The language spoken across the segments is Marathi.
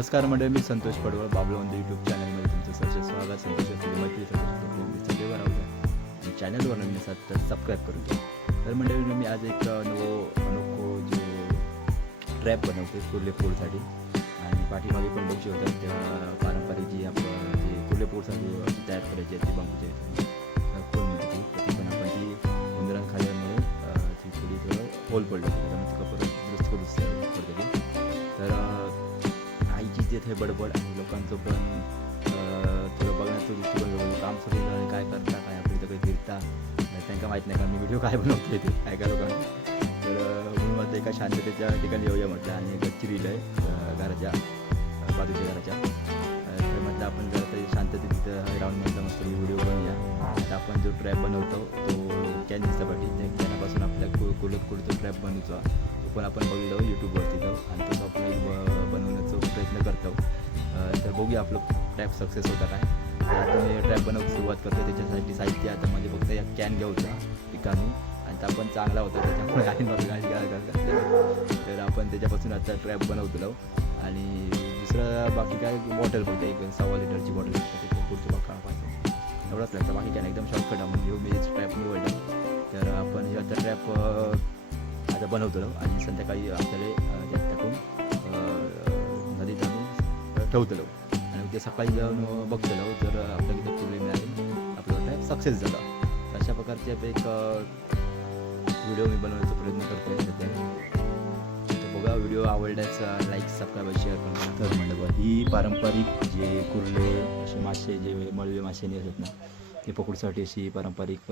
नमस्कार मंडळी, मी संतोष पडवळ बाबलवंत यूट्यूब चॅनलमध्ये तुमचं सहर्ष स्वागत. संतोष मैत्री सगळं आणि चॅनलवर नवीन असाल तर सबस्क्राईब करून घ्या. तर मंडळी मी आज एक अनोखो जो ट्रॅप बनवते कुर्ले पोळसाठी आणि पाठीमागे पण बघू शकतात त्या पारंपरिक जी आपण जे कुर्ले पोळसाठी तयार करायची आहे ती बांबूची कोण मिळते ती पण आपण ती उंदरां खाल्यामुळे ती थोडी होल पडलं त्यामुळे तिला परत दुरुस्त करू पडते. तर आईची तिथे बडबड आणि लोकांचं पण थोडं बघण्याचं दृष्टिकोन काम सुरू झालं काय करता काय आपली तर काही फिरता त्यांना माहीत नाही का मी व्हिडिओ काय बनवतो ते काय काय लोकांना. तर म्हणून माझं एका शांततेच्या ठिकाणी येऊया म्हटलं आणि गच्चिरीला आहे घराच्या बाजूच्या घराच्या तर म्हटलं आपण जरा तरी शांततेत तिथं राऊंड म्हटलं मस्त व्हिडिओ बनवूया. आता आपण जो ट्रॅप बनवतो तो कॅन दिसतापाठी त्यापासून आपल्या कुलत ट्रॅप बनवतो तो पण आपण बघलो यूट्यूबवरती जाऊ आणि तसं आपण बनवण्याचा प्रयत्न करतो. तर बघूया आपलं ट्रॅप सक्सेस होता काय. तर आता मी ट्रॅप बनवण्याची सुरुवात करतो. त्याच्यासाठी साहित्य आता म्हणजे फक्त एक कॅन घ्यायचा पिकाने आणि तो पण चांगला होता त्याच्यामुळे आणि मग तर आपण त्याच्यापासून आता ट्रॅप बनवतो. आणि दुसरं बाकी काय बॉटल फक्त एक 1.25 लिटरची बॉटल त्याच्या पुढचं बाकापासून एवढंच लागतं. बाकी काय एकदम शॉर्टकट म्हणून घेऊ मी ट्रॅप निवडला. तर आपण हे आता ट्रॅप आता बनवतो आणि संध्याकाळी आपल्याला त्यात टाकून नदीत आणून ठेवतो आणि उद्या सकाळी जाऊन बघतो जर आपल्याला तिथे फुले मिळाली आपला ट्रॅप सक्सेस झाला. अशा प्रकारचे एक व्हिडिओ मी बनवण्याचा प्रयत्न करतो आहे सध्या. तर बघा व्हिडिओ आवडल्यास लाईक सबस्क्राईब शेअर पण करा. तर म्हणलं ही पारंपरिक जे कुर्ले असे मासे जे मळवे मासे असतात ना ते पकडूसाठी अशी पारंपरिक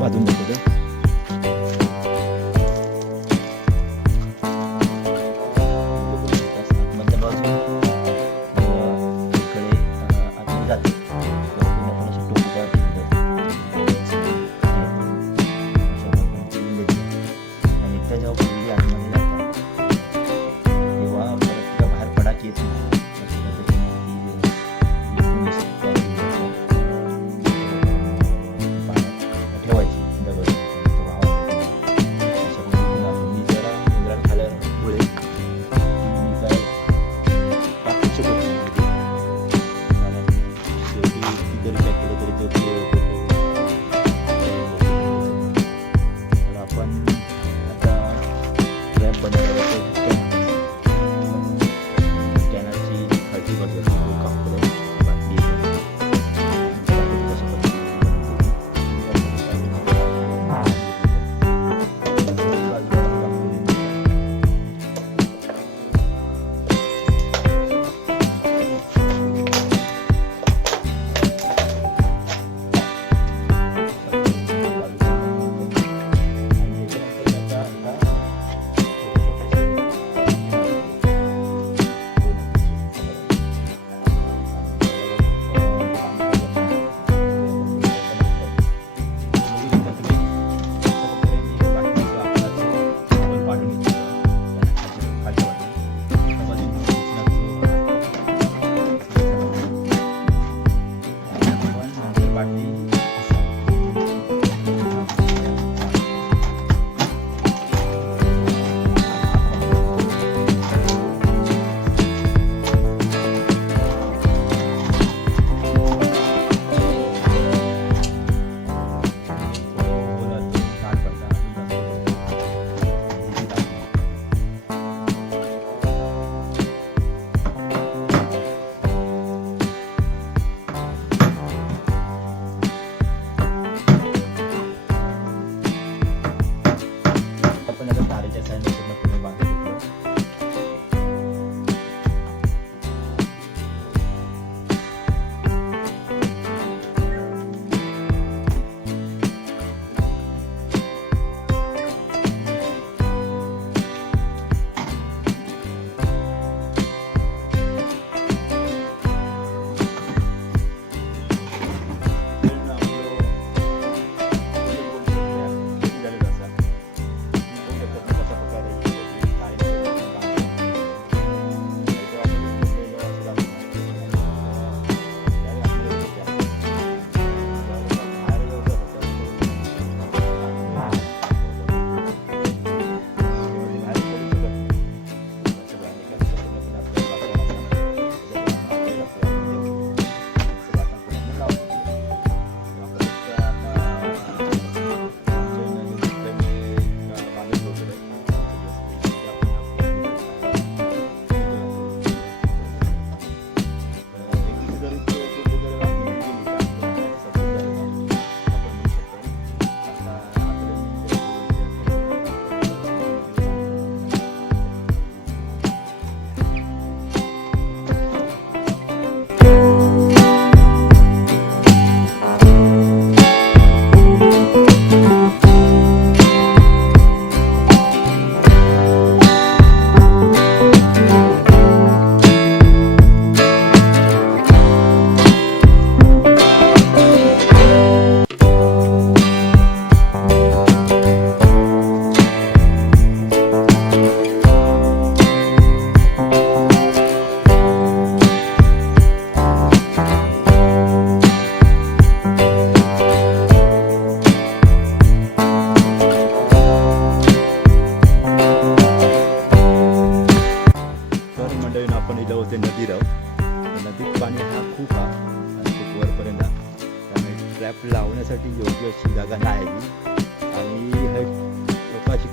वाजून देतो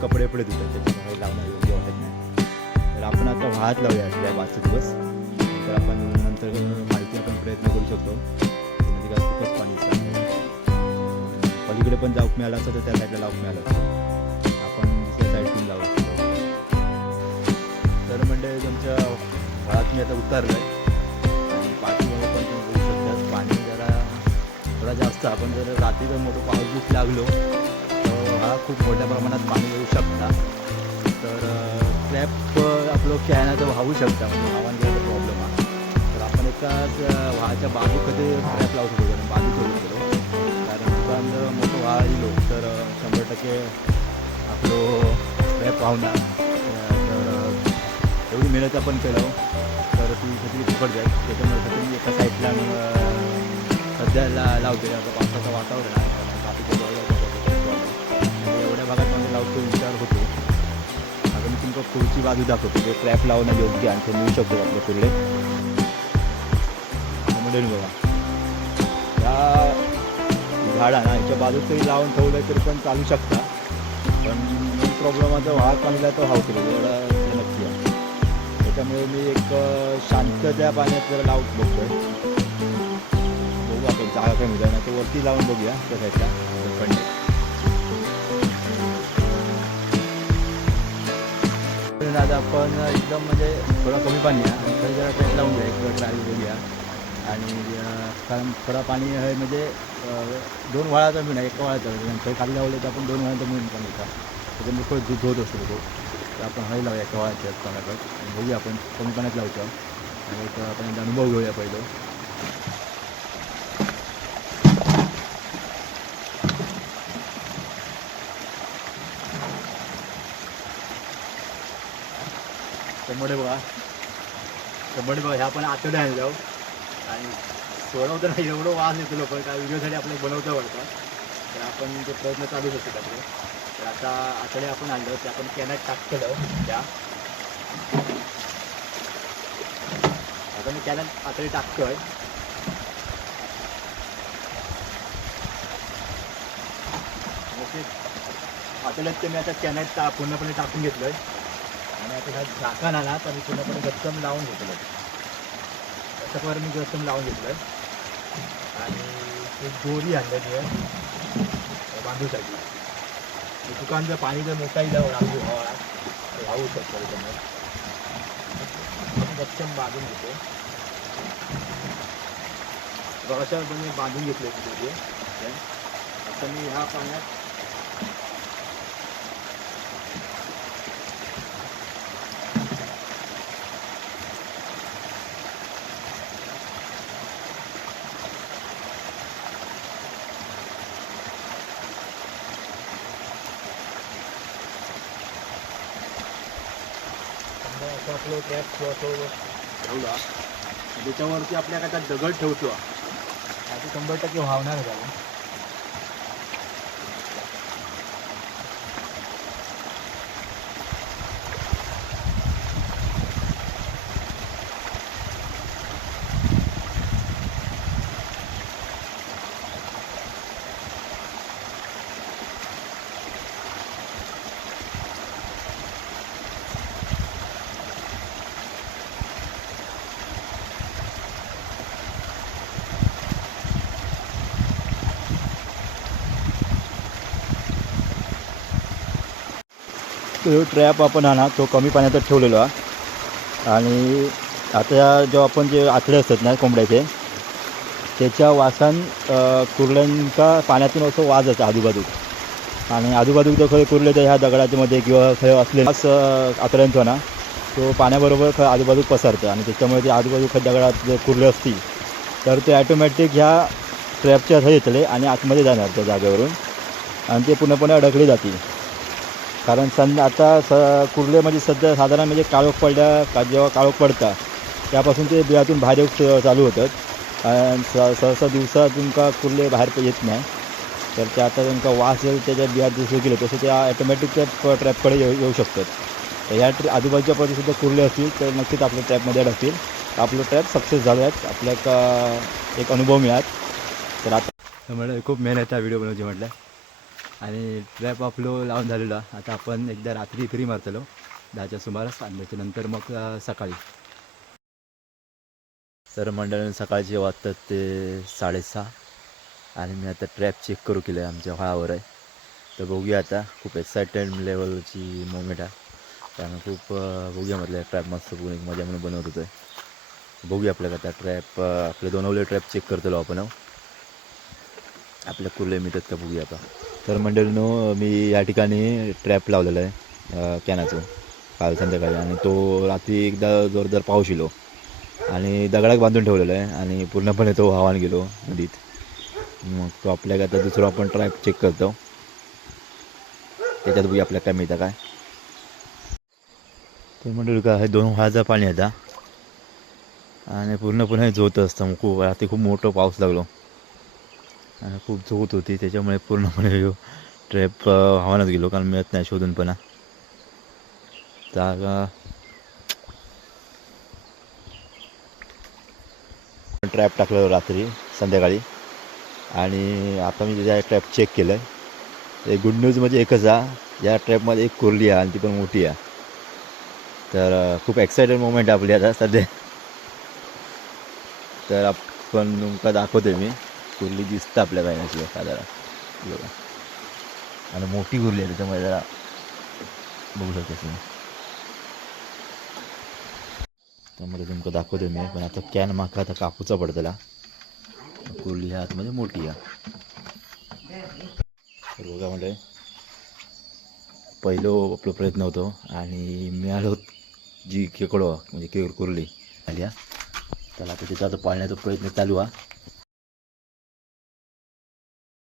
कपडे धुतात त्याच्यामुळे लावणं योग्य वाटत नाही. तर आपण आता वाहत लावूया त्या 5 दिवस. तर आपण नंतर माहिती आपण प्रयत्न करू शकतो. कधी काय खूपच पाणी पलीकडे पण जाऊक मिळालं असतं तर त्या साईडला लावूक मिळालं असतं. आपण दुसऱ्या साईडतून लावू शकतो. तर म्हणजे तुमच्या वळात मी आता उतरलो आहे आणि पाठीमागे पण तुम्ही बघू शकता पाणी जरा थोडा जास्त. आपण जर रात्री जर मोठं पाऊस लागलो तर हा खूप मोठ्या प्रमाणात पाणी येऊ शकता. तर ट्रॅप आपलं कॅनाचं वाहू शकता म्हणजे वाहवांचा प्रॉब्लेम आहे. तर आपण एकाच वाहाच्या बाजू कधी ट्रॅप लावू शकतो कारण बाजू करू शकतो. कारण दुकान जर मोठं वाहा येलो तर 100% आपलं ट्रॅप वाहणार. तर एवढी मेहनत आपण केलं तर ती कधी फुकट जाईल. त्याच्यामुळे मी एका साईडला सध्याला लावते. आता पावसाचं वातावरण आहे कारण बाकीच्या एवढ्या भागात माझा लावतो विचार होतो. आता मी तुमचं पुढची बाजू दाखवतो ते ट्रॅप लावणं योग्य आणि ते मिळू शकतो आपल्या पुढले मॉडेल बघा. या झाडा ना याच्या बाजूत तरी लावून ठेवलं तरी पण चालू शकता. पण प्रॉब्लेम आता वाहत पाणीला तो हाव केलं एवढा हे नक्की आहे. त्याच्यामुळे मी एक शांतत्या पाण्यात जरा लावून बघतोय. बघू आपण जागा काय मिळणार नाही तर वरती लावून बघूया त्या साईडला पण. आता आपण एकदम म्हणजे थोडा कमी पाणी आहे आणि थोडी जरा ट्रेन लावून घ्या एक ट्रायल बघूया. आणि कारण थोडा पाणी आहे म्हणजे 2 वाळाचा मिळणार एका वाळाचा नंतर खाली लावलं तर आपण 2 वाळाचा मिळून पण येतात. त्याच्यामुळे थोडं धुत असतो तो. तर आपण हळी लावूया एका वाळाच्या पाण्यात बघूया आपण कमी पाण्यात लावतो आणि एक आपण अनुभव घेऊया पहिलं. टमाटे बघा ह्या पण आतडे आहे जाऊ आणि सोडवतं नाही एवढं वास येतो लोक काय व्हिडिओसाठी आपल्याला बनवता पडतं. तर आपण ते प्रयत्न चालूच असतात आपले. तर आता आतडे आपण आणलं ते आपण कॅनात टाकलं त्या. आता मी कॅनात आतडे टाकतोय. आतड्यात ते मी आता कॅनात पूर्णपणे टाकून घेतलंय आणि आता ह्या झाकण आला तर मी पूर्णपणे गच्चम लावून घेतलं. अशा प्रकारे मी गच्चम लावून घेतलं आणि एक दोरी आणलेली आहे बांधूसाठी. दुकानचं पाणी जर मोठा येईल लावू शकतो त्याच्यामुळे गच्चम बांधून घेतो. अशा मी बांधून घेतले दोरी. आता मी ह्या पाण्यात असं आपलं ट्रॅप ठेवला त्याच्यावरती आपल्या काय दगड ठेवतो आता 100% वाहणार झालं. तो ट्रॅप आपण आणा तो कमी पाण्यातच ठेवलेलो आहे आणि आता जेव्हा आपण जे आतडे असतात ना कोंबड्याचे त्याच्या वासान कुर्ल्यांचा पाण्यातून असं वाज येतं आजूबाजू आणि आजूबाजू जर खरं कुर्ले तर ह्या दगडाच्यामध्ये किंवा खरं असलेला आतड्यांचा ना तो पाण्याबरोबर आजूबाजू पसरतं आणि त्याच्यामुळे ते आजूबाजू दगडात जर कुर्ले असतील तर ते ॲटोमॅटिक ह्या ट्रॅपच्या येतले आणि आतमध्ये जाणार त्या जागेवरून आणि ते पूर्णपणे अडकले जातील. कारण आता कुर्लेमध्ये सध्या साधारण म्हणजे काळोख पडल्या जेव्हा काळोख पडता त्यापासून ते बिळातून बाहेर येऊ चालू होतात आणि सहसा दिवसा तुमका कुर्ले बाहेर येत नाही. तर ते आता तुमका वास येईल त्याच्या बिळात जसं गेलं तसं ते ॲटोमॅटिक त्या ट्रॅपकडे येऊ शकतात. तर ह्या आजूबाजूच्या परिसरात कुर्ले असतील तर नक्कीच आपल्या ट्रॅपमध्ये अडकतील. आपलं ट्रॅप सक्सेस झालं आहेत. आपल्याला एक अनुभव मिळाला. तर आता त्यामुळे खूप मेहनत आहे व्हिडिओ बनवची म्हटलं आणि ट्रॅप आपलो लावून झालेलो. आता आपण एकदा रात्री फ्री मारतलो 10च्या सुमारास आणि त्याच्यानंतर मग सकाळी. तर मंडळाने सकाळचे वाजतात ते 6:30 आणि मी आता ट्रॅप चेक करू केलं आहे आमच्या व्हाळावर आहे. तर बघूया आता खूप एक्सायटेड लेवलची मोमेंट आहे त्यामुळे खूप बघूया म्हटलं ट्रॅप मस्त बघून एक मजा म्हणून बनवत होतो आहे. बघूया आपल्याला आता ट्रॅप आपले दोनवले ट्रॅप चेक करतो आपण आपल्या कुर्ले मिळतात का बघूया आता. तर मंडळीनो मी या ठिकाणी ट्रॅप लावलेला आहे कॅनाचं काल संध्याकाळी आणि तो रात्री एकदा जोरदार पाऊस येलो आणि दगडाक बांधून ठेवलेला आहे आणि पूर्णपणे तो वाहवान गेलो नदीत. मग तो आपल्याला आता दुसरा आपण ट्रॅप चेक करतो त्याच्यात बघूया आपल्याला काय मिळतं काय. ते मंडळी का हे 2 व्हाळाचं पाणी आता आणि पूर्णपणे झोत असतं. मग खूप रात्री खूप मोठं पाऊस लागलो आणि खूप झोत होती त्याच्यामुळे पूर्णपणे ट्रॅप हवानाच गेलो कारण मिळत नाही शोधून पण जागा. ट्रॅप टाकलं रात्री संध्याकाळी आणि आता मी ज्या ट्रॅप चेक केलं आहे. गुड न्यूज म्हणजे एकच आहे या ट्रॅपमध्ये एक कुर्ली आहे आणि ती पण मोठी आहे. तर खूप एक्सायटेड मोमेंट आपली आता सध्या. तर आपण तुमका दाखवते मी कुर्ली दिसतं आपल्या काय साधारण बघा आणि मोठी कुर्ली आहे त्याच्यामुळे जरा बघू शकतो तुम्ही. त्यामध्ये तुमका दाखवते मी पण आता कॅन माका आता कापूचा पडतला कुर्ली ह्या आतमध्ये मोठी आहे. तर बघा म्हणजे पहिलो आपला प्रयत्न होतो आणि मिळालो जी खेकडो म्हणजे कुर्ली आली त्याला आता तिथं आता पाळण्याचा प्रयत्न चालू आहे.